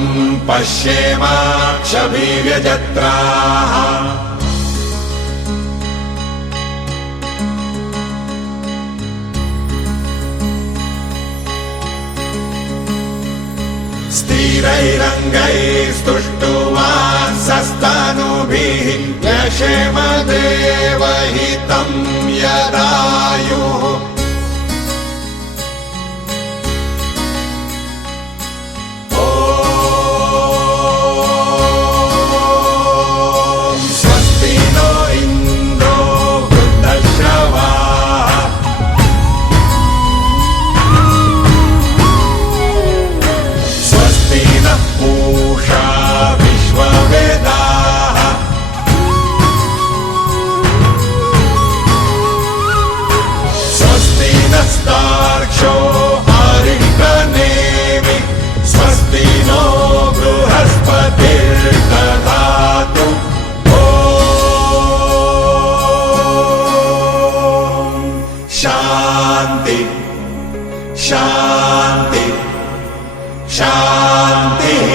तं पश्येमाक्षभिर्यजत्राः स्थिरैरङ्गैस्तुष्टुवांसस्तनूभिः व्यशेम देवहितं यदायुः स्वस्ति नो इन्द्रो वृद्धश्रवाः स्वस्ति नः पूषा विश्ववेदाः स्वस्ति नस्तार्क्ष्यो अरिष्टनेमि स्वस्ति नो बृहस्पतिर्दधातु ॐ शान्ति शान्ति शान्तिः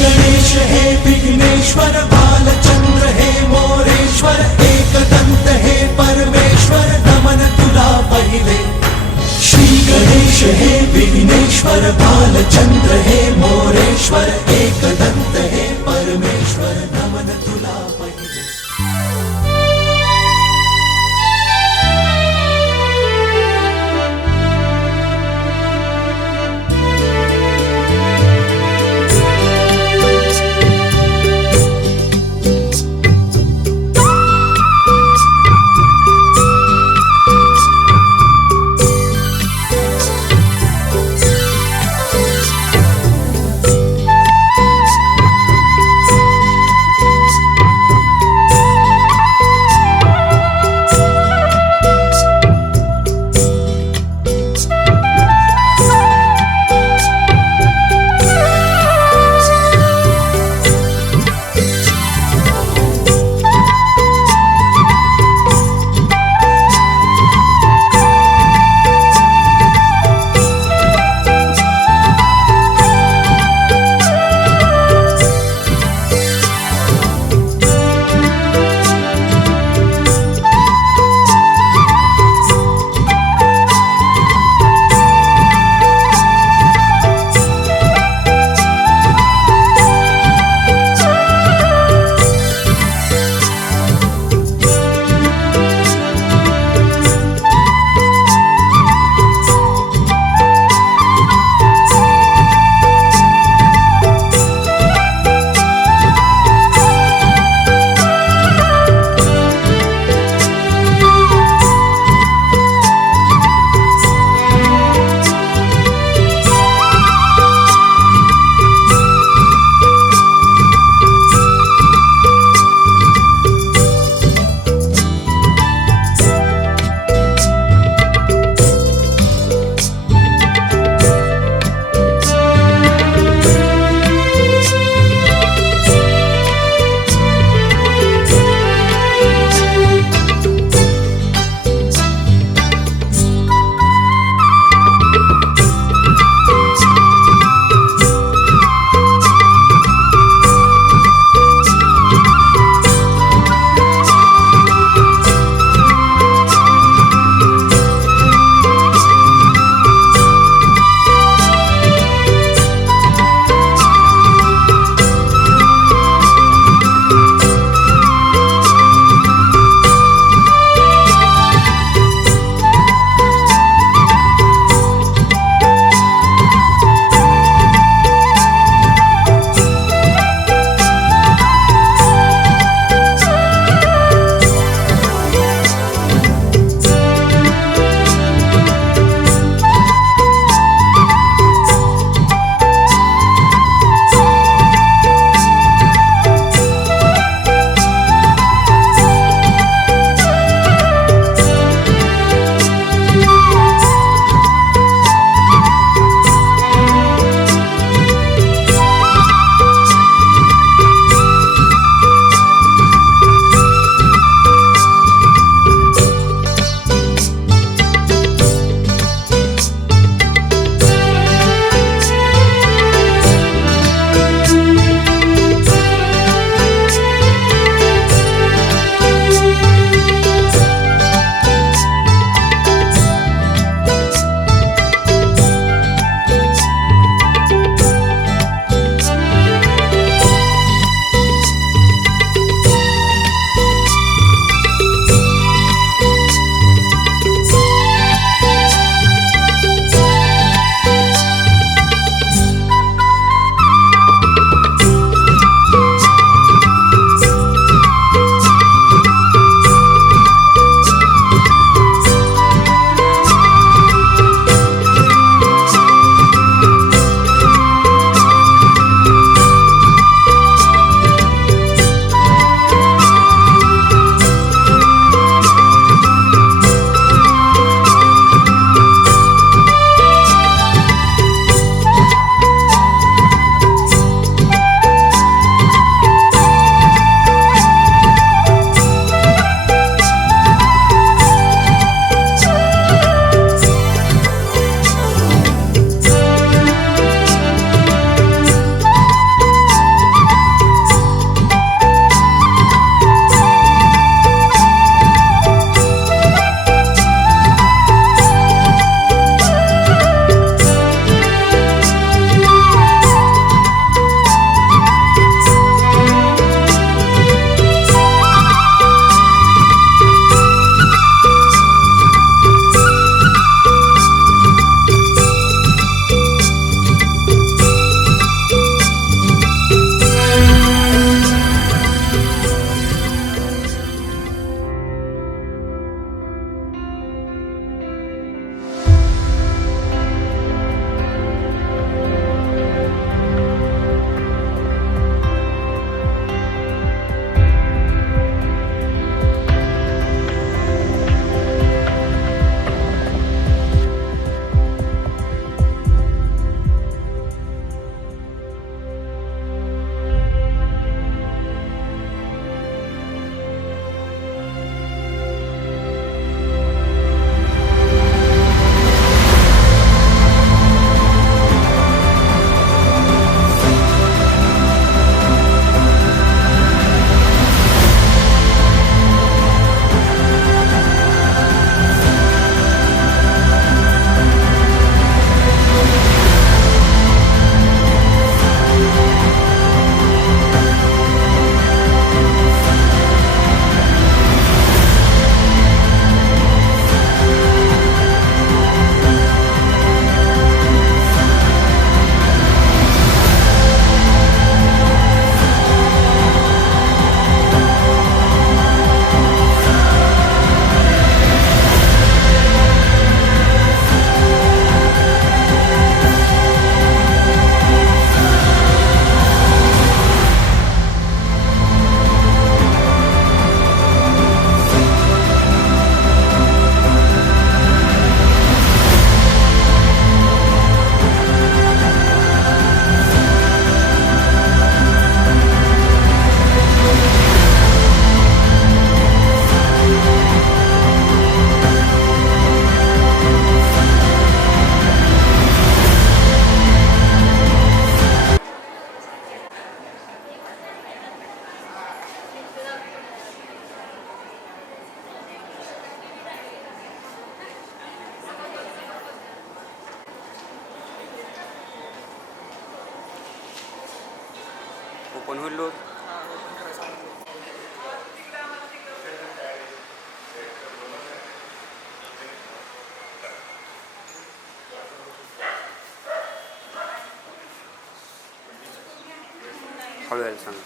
गणेश हे विघ्नेश्वर बालचंद्र हे मोरेश्वर एकदंत हे परमेश्वर नमन तुला पहिले। श्री गणेश हे विघ्नेश्वर बालचंद्र हे मोरेश्वर एकदंत हे परमेश्वर नमन तुला पहिले। कोण होईल लूज? हळू यायला सांग.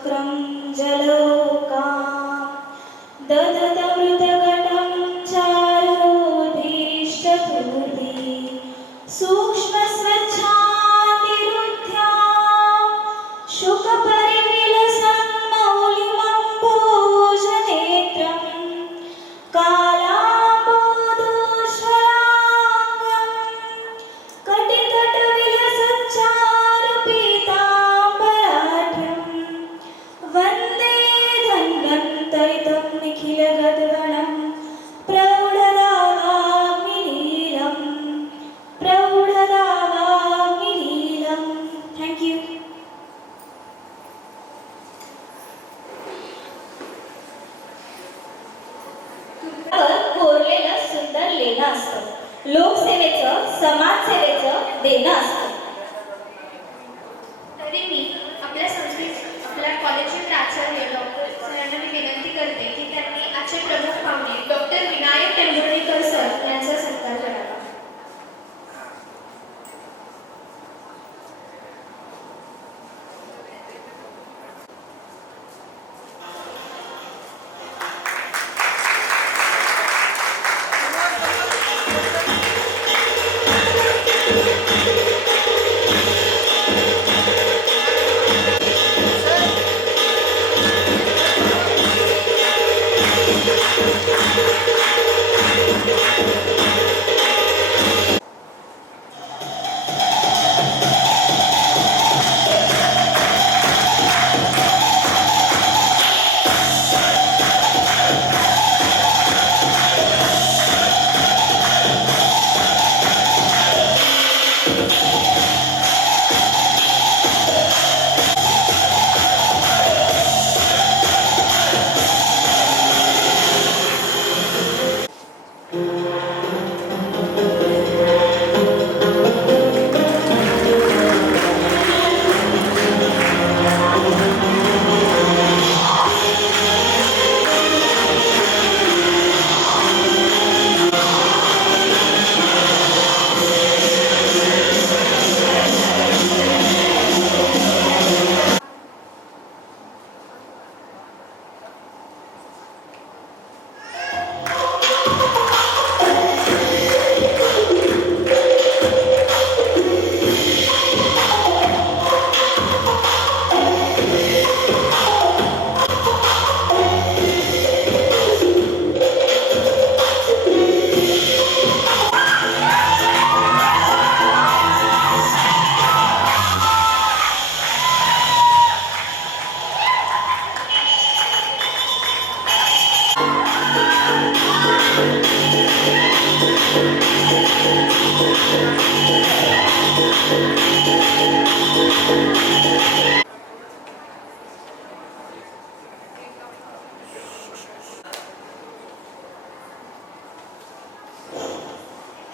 चक्रं जलोकां ददतमृतकटं चारुभीष्टपूर्वी सूक्ष्मस्वच्छातिरुद्ध्यां शुकपरिविलसन् मौलिमम्बोजनेत्रं कालाम्बोधोज्ज्वलाङ्गं कटितटविलसच्चारुपीताम्बराढ्यं वन्दे धन्वन्तरितं निखिलगद्गणं प्रौढदावाग्निलीलं थँक यू. कोरलेलं सुंदर लेणं असतं. लोकसेवेचं समाजसेवेचं देणं असतं. तरी मी आपल्या आपल्या कॉलेजचे प्राचार्य डॉक्टर सरांना मी विनंती करते की त्यांनी आजचे प्रमुख पाहुणे डॉक्टर विनायक टेंभुर्णीकर सर यांचा सत्कार करावा.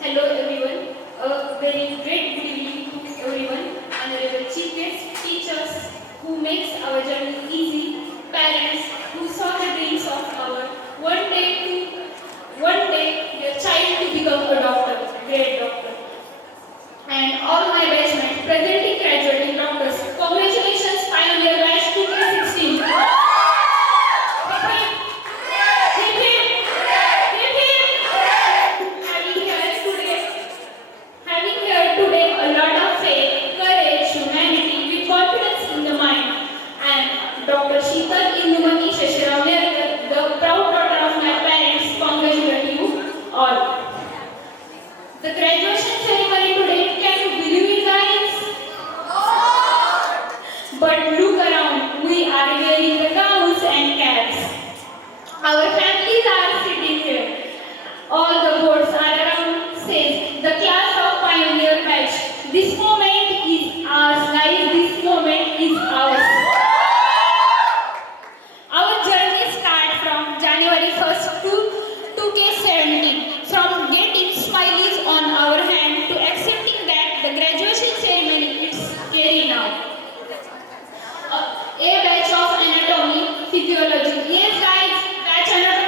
Hello everyone, a very great good evening to everyone, honorable chief guests, teachers who makes our journey easy, parents who saw the dreams of our one day your child to become a doctor, great doctor, and all my batchmates presenting graduating doctors. Congratulations, pioneer batch 2016. Having here today a lot of faith, courage, humanity with confidence in the mind, and Dr. Sheetal Indumani Shashirao Nerkar, the proud daughter of my parents, congratulate you all. The graduation ceremony today, can you believe it, guys? But look around, we are wearing the gowns and caps. Our families are sitting here. All the boards are around says the class of pioneer batch. This moment is ours, guys. This moment is ours. Our journey starts from January 1st to 2K17. From getting smileys on our hand to accepting that the graduation ceremony is scary now. A batch of anatomy, physiology. Yes, guys, batch anatomy.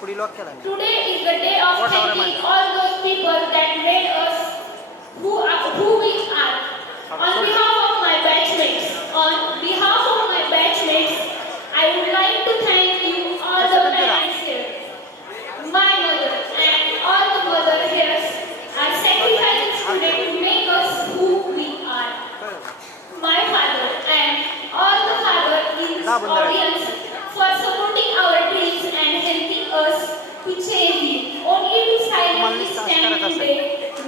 पुढील वाक्याला नाही. Today is the day of What are thanking my- all those people that made us who we are. On behalf of my batchmates, I would like to thank you all the parents here. My mother and all the mother here are sacrificing today to make us who we are. My father and all the father in this audience for supporting our dreams and helping us to change it. Only to silently stand today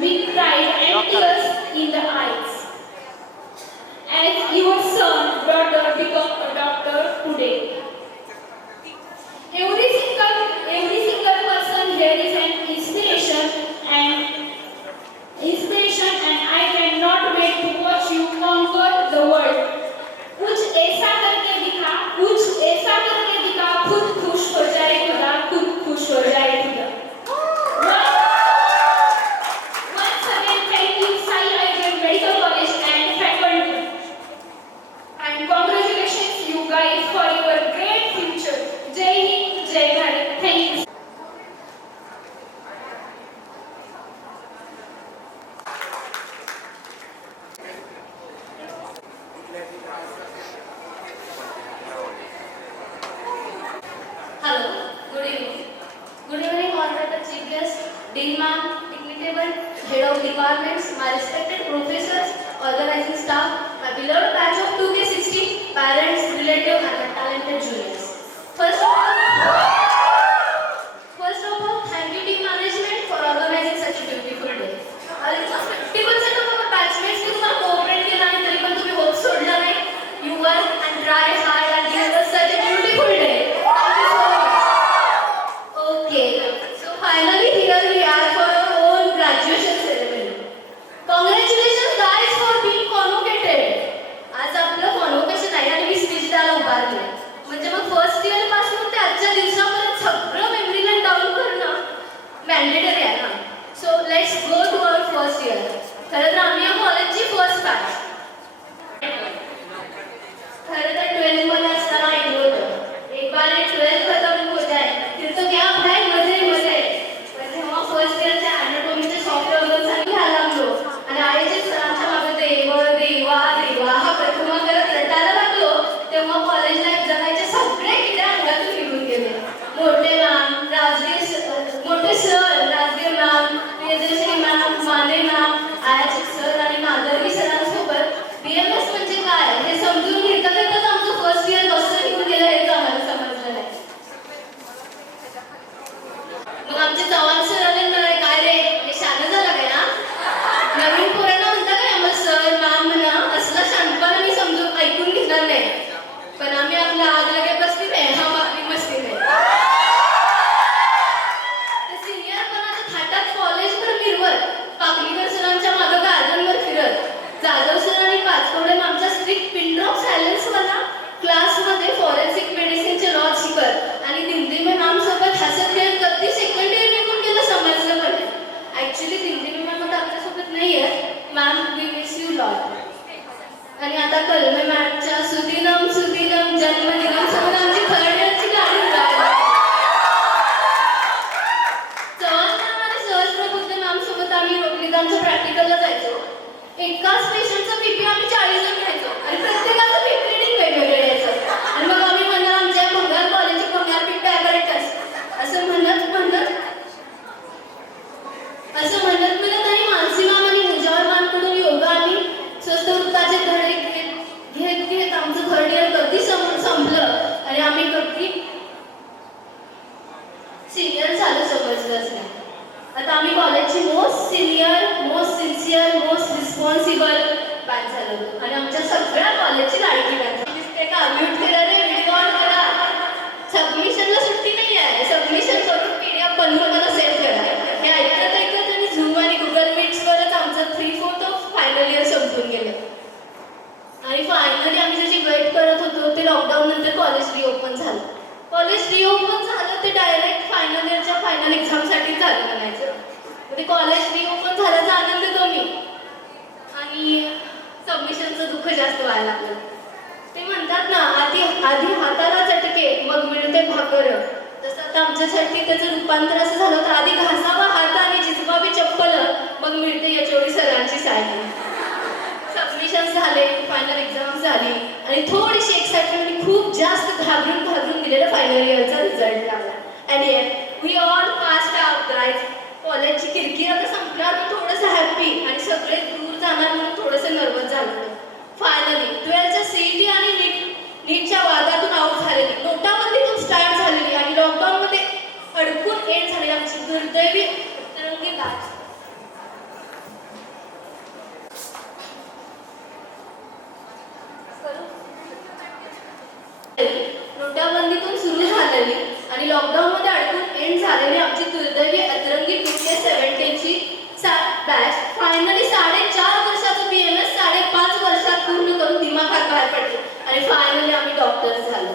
with pride and tears in the eyes. As your son, daughter become a doctor today. Every single person here is an inspiration and I cannot wait to watch you conquer the world. कुछ ऐसा करके दिखा, खुद खुश हो जाए खुदा, खुद खुश हो जाए खुदा. Once again, thank you, Sai Ayush Medical College and faculty. And congratulations, you guys, for your great future. Jai Hind, Jai Bharat. Thank you. Hello, good evening. Good evening, honorable chief guest, dean ma'am, dignitable head of departments, my respected professors, organizing staff, my beloved batch of 2K16, parents, relatives, and my talented juniors. First of all, thank you team management for organizing such a beautiful day. Almost 50% of our batchmates who have cooperated केला आणि तरी पण तुम्ही hope सोडला नाही. You work and try hard and give us such a beautiful day. Thank you so much. Okay, so finally here we are for our own graduation ceremony. Congratulations guys for being convocated. आज आपलं convocation आहे आणि मी speech द्यायला उभारले. म्हणजे मग first year पासून ते आजच्या दिवसापर्यंत सगळं मेमरी लाईन डाऊन करणं मॅन्डेटरी आहे ना. So let's go to our first year. खरं तर आम्ही या कॉलेजची फर्स्ट बॅच. खरं तर 12 मध्ये असताना ऐकलं होतं एक बार 12 खतम हो जाए फिर तो क्या भाई मजे मजे. पण जेव्हा फर्स्ट इयरच्या अॅनाटॉमीचे सॉफ्टवेअर वगैरे आम्ही घ्यायला लागलो आणि आईचे सरांच्या मागे देवा हा प्रथमा करत रटायला लागलो तेव्हा कॉलेज लाईफ जगायचे सगळे किडे अंगातून निघून गेले. मोठे sir Rajgir ma'am, Priyadarshini ma'am, Mane ma'am, Ayache sir आणि नादरवी सरांसोबत BMS म्हणजे काय हे समजून घेताच आमचं फर्स्ट इयर कसं निघून गेलं हेच आम्हाला समजलं नाही. मग आमचे चव्हाण सर आले म्हणाले काय रे हे शाणं झालं काय ना. नवीन पोरांना म्हणता काय आम्हाला सर मॅम म्हणा असला शांतपणा मी समजून ऐकून घेणार नाही. पण आम्ही आपला आग लगे बसती नाही हा आपली मस्ती नाही. सिनियरपणाच्या थाटात कॉलेजवर फिरवत पाकलीकर सरांच्या मागं गार्डनवर फिरत जाधव सर आणि पाचकवडे आमच्या स्ट्रिक्ट पिनड्रॉप सायलेन्सवाला क्लासमध्ये फॉरेन्सिक मेडिसिनचे लॉ शिकत आणि दिंदिमे मॅम सोबत हसत खेळत कधी सेकंड इयर निघून गेलं समजलं पण ऍक्च्युली दिंदिमे मॅम आता आपल्यासोबत नाही आहे. Ma'am we miss you lot. आणि आता कलमे मॅमच्या सुदिनम जन्मदिनम सोबत आमची थर्ड इयरची गाडी उडाली. चव्हाण मॅम आणि सहस्त्रबुद्धे मॅम सोबत आम्ही रोगनिदानच्या प्रॅक्टिकलला जायचो. एकाच पेशंटचा बीपी आम्ही 40 जण घ्यायचो आणि प्रत्येकाचं बीपी रिडिंग वेगवेगळं यायचं. आणि मग आम्ही म्हणणार आमच्या भंगार कॉलेजची भंगार बीपी ॲपरेटस असं म्हणत आणि मानसी मॅम आणि मुजावर मॅमकडून योगा आणि स्वस्त वृत्ताचे धडे घेत आमचं थर्ड इयर कधी संपलं आणि आम्ही कधी सिनियर झालो समजलंच नाही. आता आम्ही कॉलेजची most senior, most sincere, most responsible batch झालो आणि आमच्या सगळ्या कॉलेजची लाडकी बॅच. म्यूट करा रे, व्हिडिओ ऑन करा. सबमिशनला सुट्टी नाही आहे. सबमिशन करून PDF बनवून मला सेव्ह करा. हे ऐकत आणि झूम आणि गुगल मीट्सवरच आमचं 3/4 ऑफ फायनल इयर संपून गेलं. आणि फायनली आम्ही ज्याची वेट करत होतो ते लॉकडाऊन नंतर कॉलेज रिओपन झालं. कॉलेज रिओपन झालं ते डायरेक्ट फायनल इयरच्या फायनल एक्झामसाठी झालं म्हणायचं. ते कॉलेज रिओपन झाल्याचा आनंद कमी आणि सबमिशनचं दुःख जास्त व्हायला लागलं. ते म्हणतात ना आधी हाताला चटके मग मिळते भाकर, तसं आता आमच्यासाठी त्याचं रूपांतर असं झालं होतं, आधी घासावा हात आणि जिजबाबी चप्पल, मग मिळते HOD सरांची साडी. सबमिशन्स झाले, फायनल एक्झाम्स झाली आणि थोडीशी एक्साइटमेंट, खूप जास्त घाबरून दिलेलं फायनल इयरचा रिझल्ट लागला. And yet we all passed out guys. कॉलेजची किरकिर आता संपल्यावर थोडंसं हॅप्पी आणि सगळे दूर जाणार म्हणून थोडंसं नर्वस झालं होतं. फायनली 12च्या CET आणि नीटच्या वादातून आऊट झालेली, नोटाबंदीतून स्टार्ट झालेली आणि लॉकडाऊनमध्ये अडकून एंड झालेली आमची दुर्दैवी तिरंगी लाट. नोटाबंदीतून सुरू झालेली आणि लॉकडाऊनमध्ये अडकून एंड झालेली आमची दुर्दैवी अतरंगी 2K17ची बॅच फायनली 4.5 वर्षाचं BMS 5.5 वर्षात पूर्ण करून दिमाखात बाहेर पडली आणि फायनली आम्ही डॉक्टर्स झालो.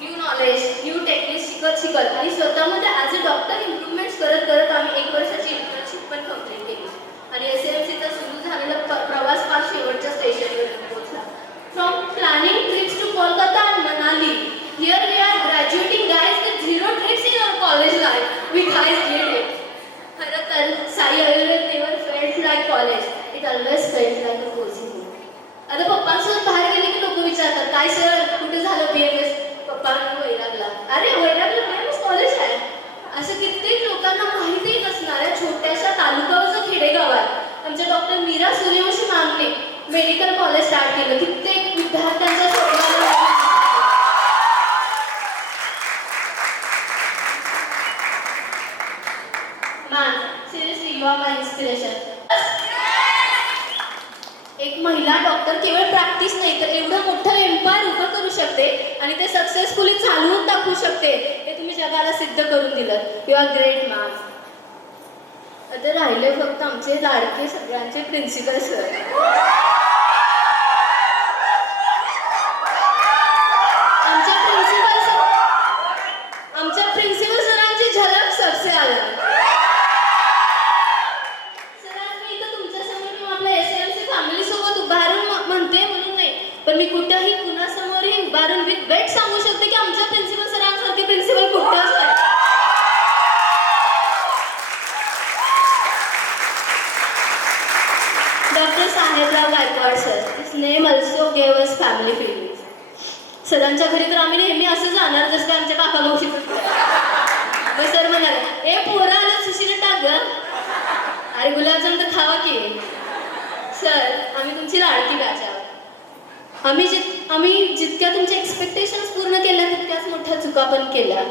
न्यू नॉलेज, न्यू टेक्निक्स शिकत आणि स्वतःमध्ये ॲज अ डॉक्टर इम्प्रूव्हमेंट्स करत आम्ही 1 वर्षाची इंटर्नशिप पण कंप्लीट केली आणि SMCचा सुरू झालेला प्रवास फार शेवटच्या स्टेशनवर पोहोचला. From planning trips to Kolkata and Manali, here we are graduating guys with 0 trips in our college life. We guys did it. खरं तर Sai Ayurveda never felt like college. It always felt like a cozy home. आता पप्पांसोबत बाहेर गेले की लोक विचारतात, काय sir कुठे झालं BMS? पप्पांना वैरागला. अरे वैरागला BMS कॉलेज आहे. असं कित्येक लोकांना माहिती नसणाऱ्या छोट्याशा तालुक्यावरचं खेडेगावात आमच्या डॉक्टर मीरा सूर्यवंशी मॅमने मेडिकल कॉलेज स्टार्ट केलं. कित्येक विद्यार्थ्यांचा ma'am, seriously you are my inspiration. एक महिला डॉक्टर केवळ प्रॅक्टिस नाही तर एवढं मोठं एम्पायर उभं करू शकते आणि ते सक्सेसफुली चालवून दाखवू शकते, हे तुम्ही जगाला सिद्ध करून दिलं. You are great ma'am. आता राहिले फक्त आमचे लाडके सगळ्यांचे प्रिन्सिपल सर. आमच्या प्रिन्सिपल सरांची झलक सबसे आला. पण मी कुठेही कुणासमोरही उभारून विथ बेट सांगू शकते की आमच्या प्रिन्सिपल सरांसारखे प्रिन्सिपल कुठंच नाही. Doctor Sahebrao Gaikwad sir, this name also gave us family feelings. सरांच्या घरी तर आम्ही नेहमी असं जाणार जसं काय आमच्या काका मावशी. मग सर म्हणाले, ए पोरा आलं सुशीला टाक ग, अरे गुलाबजाम तर खावा की. सर, आम्ही तुमची लाडकी बॅच आहोत. आम्ही जितक्या तुमच्या एक्सपेक्टेशन्स पूर्ण केल्या तितक्याच मोठ्या चुका पण केल्या.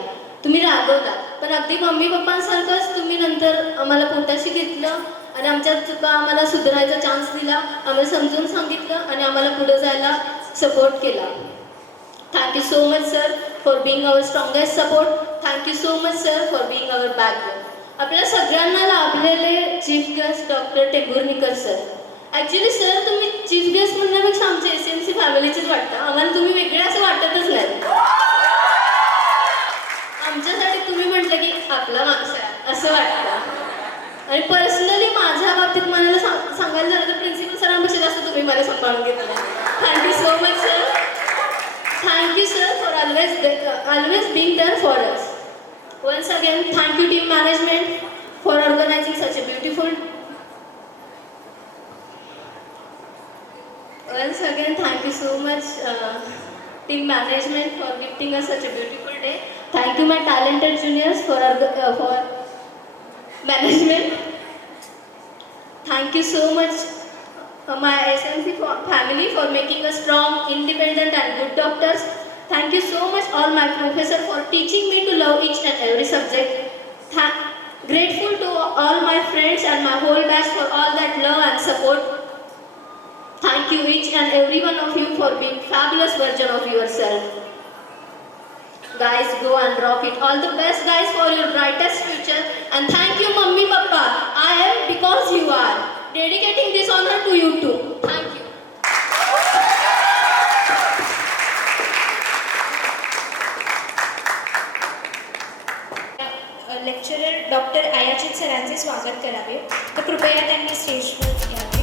तुम्ही रागवला पण अगदी मम्मी पप्पांसारखंच तुम्ही नंतर आम्हाला पोटाशी घेतलं आणि आमच्या चुका आम्हाला सुधारायचा चान्स दिला, आम्हाला समजून सांगितलं आणि आम्हाला पुढे जायला सपोर्ट केला. Thank you so much sir for being our strongest support. Thank you so much sir for being our backbone. आपल्या सगळ्यांना लाभलेले chief guest doctor Tembhurnikar sir. Actually sir, तुम्ही चीफ गेस्ट म्हणण्यापेक्षा आमच्या SMC फॅमिलीचीच वाटतं. आम्हाला तुम्ही वेगळे असं वाटतच नाही. आमच्यासाठी तुम्ही म्हटलं की आपला माणूस आहे असं वाटतं. आणि पर्सनली माझ्या बाबतीत मला सांगायला झालं तर प्रिन्सिपल सरांपेक्षा जास्त तुम्ही मला सांभाळून घेतलं. Thank you so much sir. Thank you sir for always being there for us. Once again, thank you team management for organizing such a beautiful. Once again, thank you so much team management for gifting us such a beautiful day. Thank you my talented juniors for management. Thank you so much my SMC family for making us strong, independent and good doctors. Thank you so much all my professors for teaching me to love each and every subject. Grateful to all my friends and my whole batch for all that love and support. Thank you each and every one of you for being fabulous version of yourself. Guys, go and rock it. All the best guys for your brightest future. And thank you Mummy Papa. I am because you are. Dedicating this honor to you too. Thank you. Lecturer doctor Ayachit सरांचे स्वागत करावे. तर कृपया त्यांनी स्टेजवर यावे.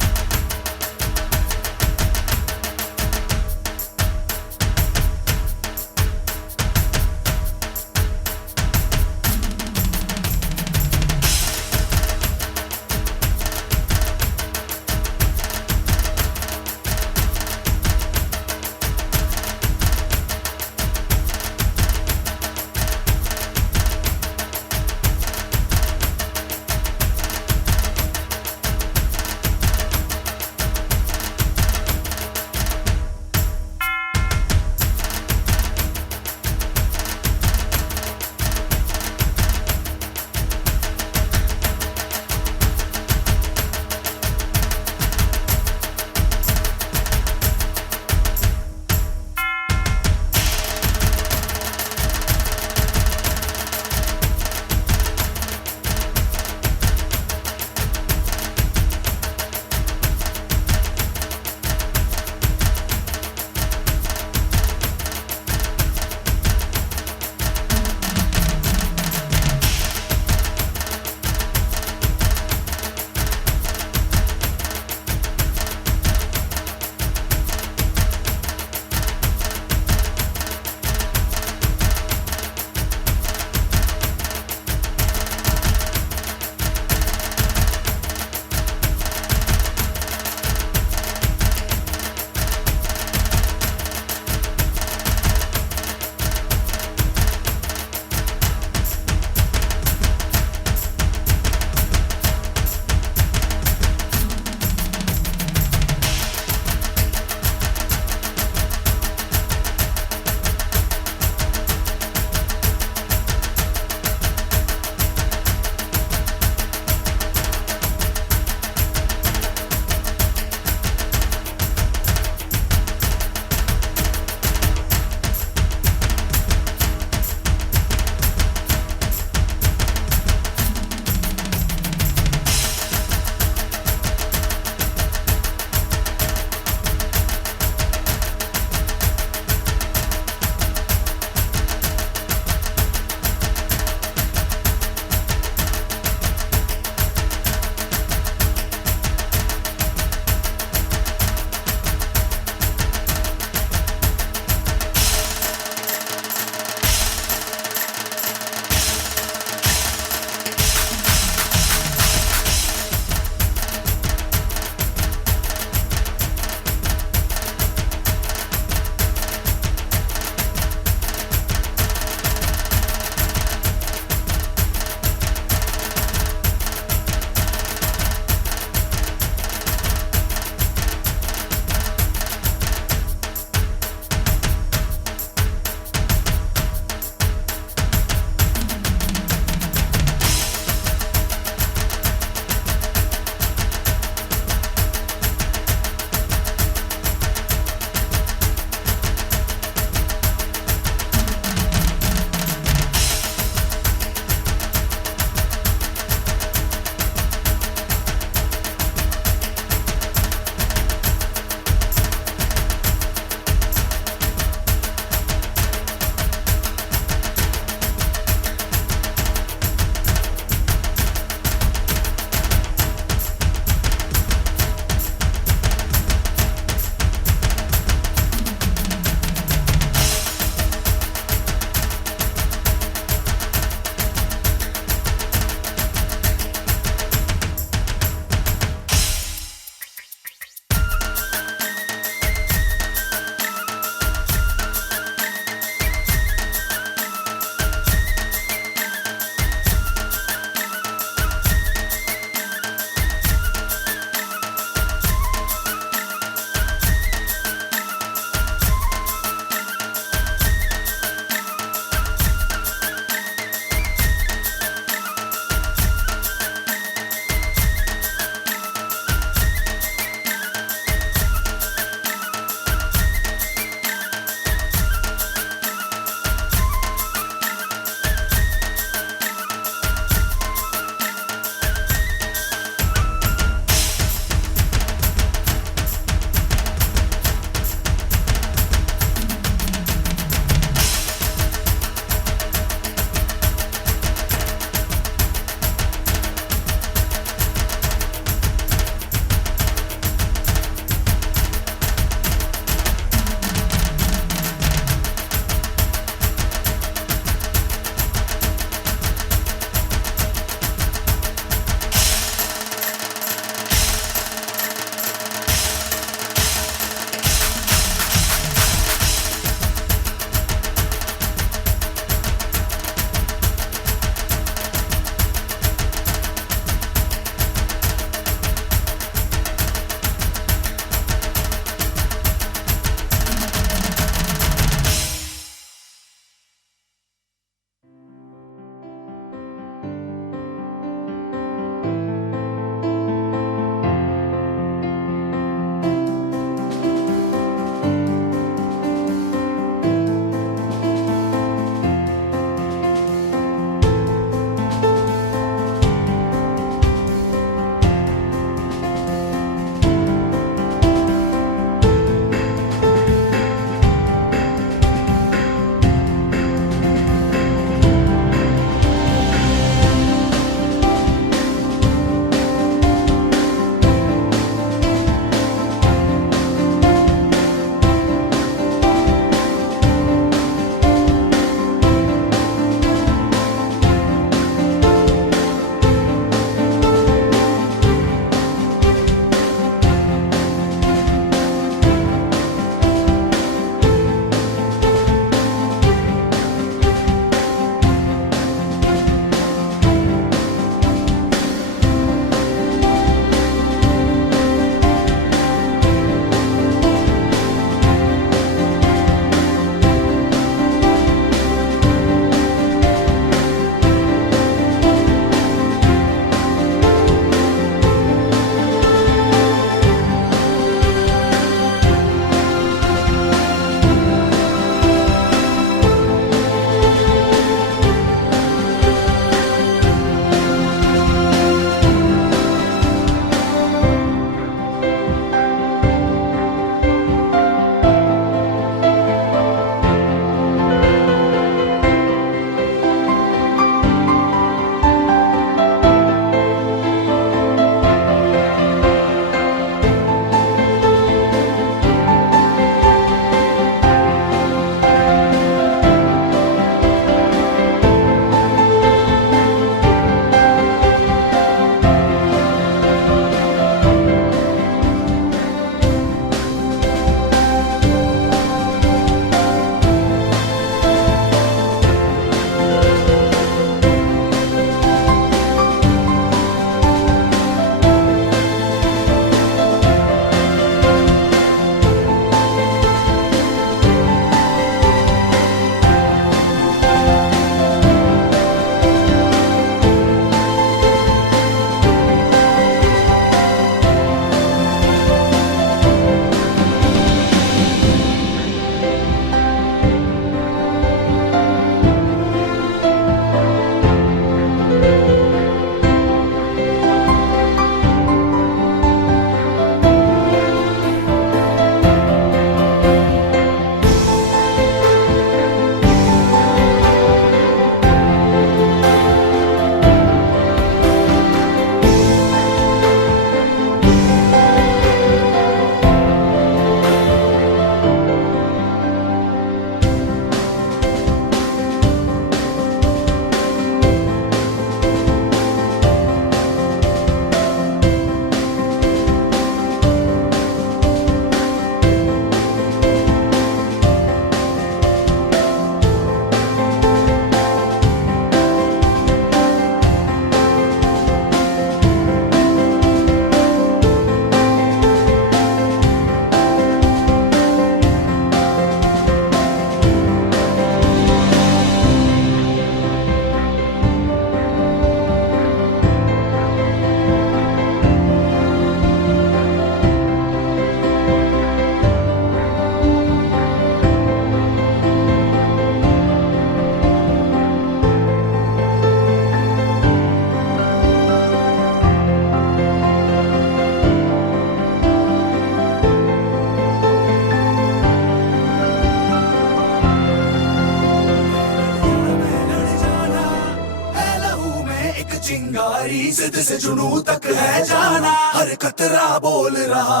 चिंगारी, जिद से जुनू तक है जाना, हर कतरा बोल रहा।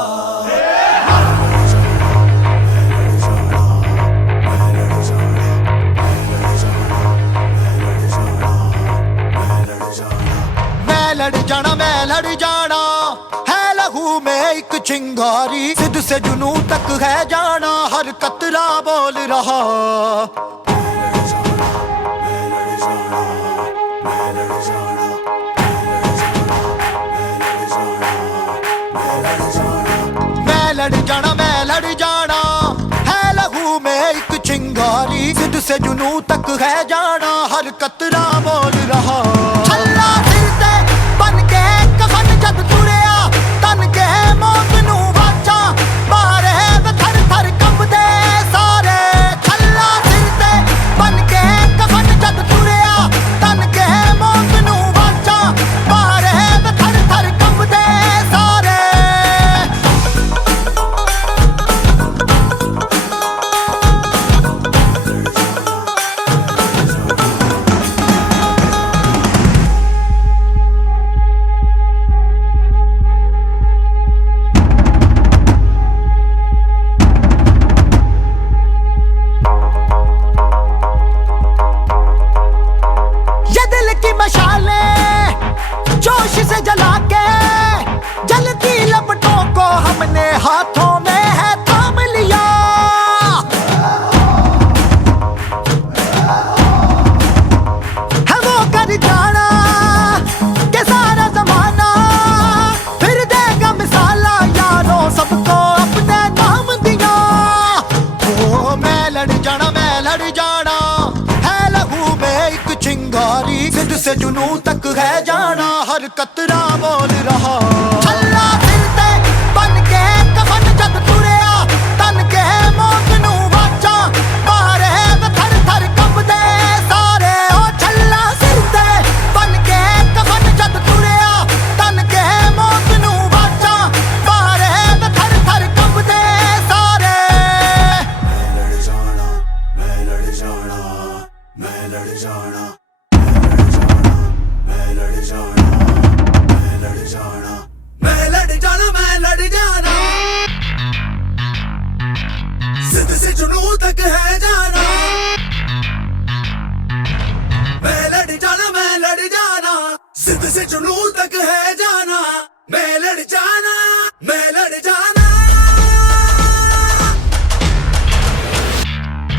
मैं लड़ जाना है लहू में एक चिंगारी, जिद से जुनू तक है जाना, हर कतरा बोल रहा। मैं लड़ जाना है लहू में एक चिंगारी, जिद से जुनू तक है जाना, हर कतरा बोल रहा। छल्ला सिर ते बन के कफन जद तुरिया, तन के मौत नू वाचा, मारे थर थर कंबदे सारे। छल्ला सिर ते बन के कफन जद तुरिया, तन के मौत नू वाचा, मारे थर थर कंबदे सारे। जोश से जला के जलती लपटों को हमने हाथों में है थाम लिया। है वो कर जाना के सारा जमाना फिर देगा मिसाला, यारों सबको अपने नाम दिया। ओ मैं लड़ जाना है लहू में एक चिंगारी, जिद से जुनू तक है जाना, हर कतरा बोल रहा। छल्ला सिर ते बन के कफन जद तुरिया, तन के मौत नू वाचा, मारे थर थर कंबदे सारे। ओ छल्ला सिर ते बन के कफन जद तुरिया, तन के मौत नू वाचा, मारे थर थर कंबदे सारे। मैं लड़ जाना, मैं लड़ जाना, मैं लड़ जाना, मैं लड़ जाना, मैं लड़ जाना, मैं लड़ जाना, मैं लड़ जाना, जिद से जुनू तक है जाना। मैं लड़ जाना, मैं लड़ जाना, जिद से जुनू तक है जाना। मैं लड़ जाना, मैं लड़ जाना।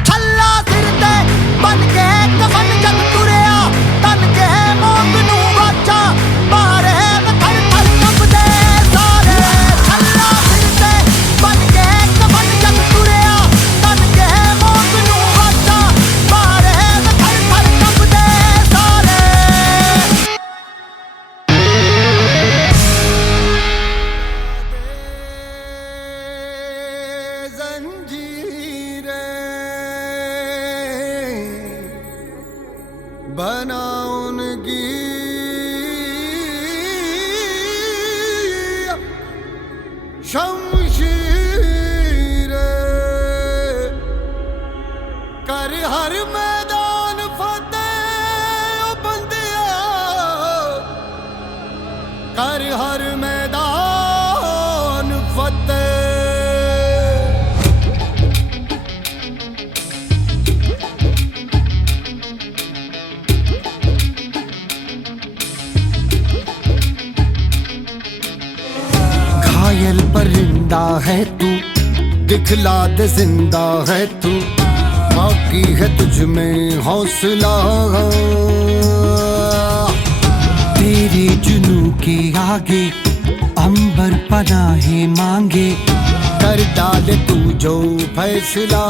छल्ला सिर ते बन के कफन जद तुरिया, तन के मौत नू वाचा, मारे थर थर कंबदे सारे। छल्ला सिर ते बन के कफन जद तुरिया, तन के मौत नू वाचा, मारे थर थर कंबदे सारे। बनाउनगी शमशीर, कर हर मैदान फतेह ओ बंदिया, कर हर मैदान फतेह। घायल परिंदा है तू, दिखला दे जिंदा है तू, बाकी है तुझ में हौसला। तेरे जुनू के आगे अंबर पनाहे मांगे, कर डाले तू जो फैसला।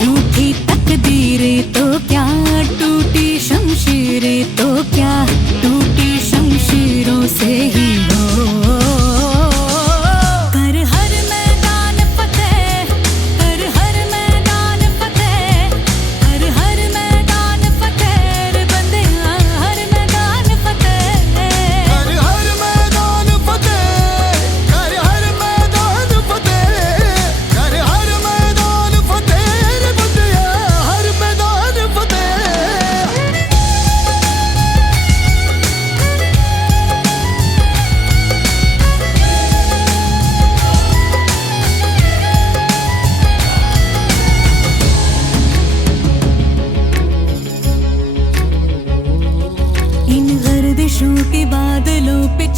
रूठी तकदीरें तो क्या, टूटी शमशीरें तो क्या, टूटी शमशीरों से ही हो। कर हर मैदान फतेह, कर हर मैदान फतेह, कर हर मैदान फतेह रे बंदिया, हर मैदान फतेह। कर हर मैदान फतेह, कर हर मैदान फतेह, कर हर मैदान फतेह रे बंदिया, हर मैदान फतेह।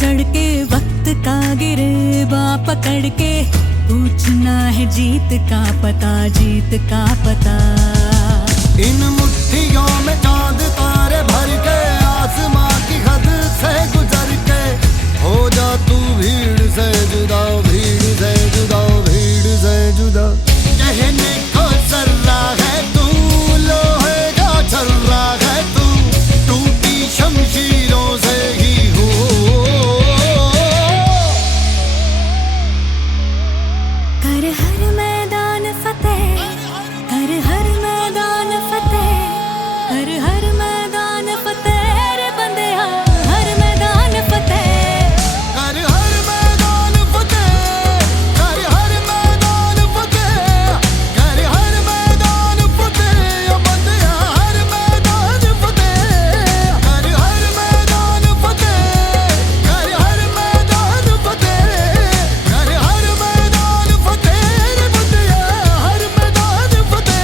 चढ़ के वक्त का गिरेबा पकड़ के पूछना है जीत का पता, जीत का पता। इन मुट्ठियों में चांद तारे भर के आसमां की हद से गुजर के हो जा तू भीड़ से जुदा, भीड़ से जुदा, भीड़ से जुदा। कहने को सर्रा है तू, लोहे का छर्रा है तू, टूटी शमशीरों से ही हो। कर हर मैदान फतेह, कर हर मैदान फतेह, कर हर मैदान फतेह रे बंदेया, हर मैदान फतेह। कर हर मैदान फतेह, कर हर मैदान फतेह, कर हर मैदान फतेह, बंदिया हर मैदान फतेह। कर हर मैदान फतेह, कर हर मैदान फतेह, कर हर मैदान फतेह रे बंदिया हर मैदान फतेह।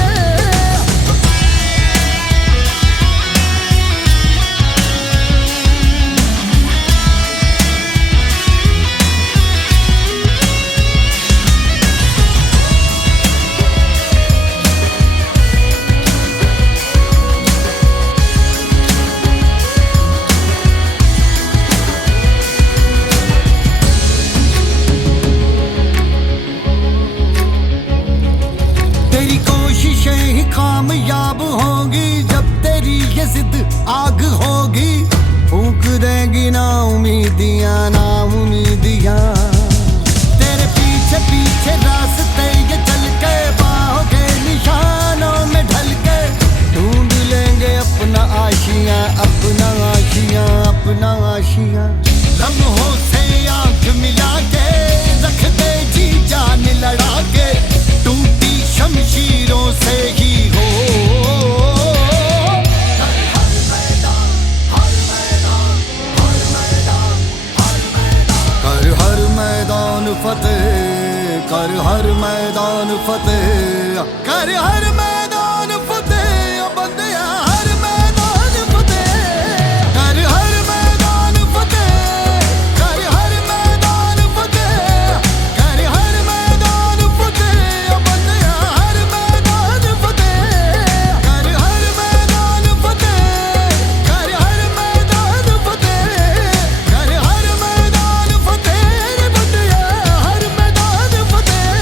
तेरी कोशिशें ही कामयाब होंगी जब तेरी ये जिद आग होगी। फूंक देगी ना उम्मीदियां, ना उम्मीदियां। तेरे पीछे पीछे रास्ते ये चल के बाहों के निशानों में ढल के ढूंढ लेंगे अपना आशियां, अपना आशियां, अपना आशियां। लम्हों से आंख मिला के रख दे जी जान लड़ा के, टूटी शमशीरों से ही हो। कर हर मैदान फतेह, कर हर मैदान फतेह, कर हर मैदान फतेह, बंदिया हर मैदान फतेह। कर हर मैदान फतेह, कर हर मैदान फतेह, कर हर मैदान फतेह, बंदिया हर मैदान फतेह। कर हर मैदान फतेह, कर हर मैदान फतेह, कर हर मैदान फतेह रे बंदिया हर मैदान फतेह।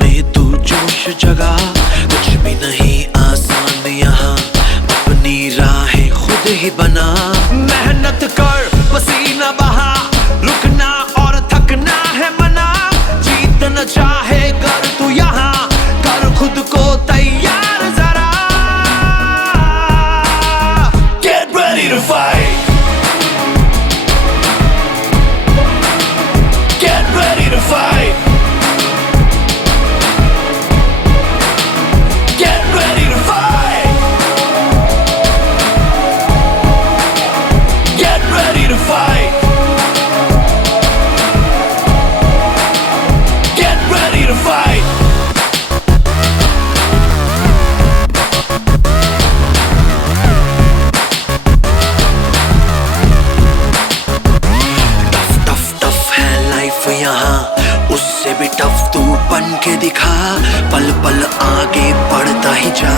में तू जोश जगा, कुछ भी नहीं आसान यहाँ, अपनी राहें खुद ही बना। मेहनत कर, पसीना बहा, रुकना और थकना है मना, जीतना चाहे कर तू यहाँ, कर खुद को तैयार जरा। Get ready to fight, get ready to fight, get ready to fight, get ready to fight, get ready to fight. Tough tough tough है लाइफ यहाँ, उससे भी टफ तू बन के दिखा, पल पल आगे बढ़ता ही जा।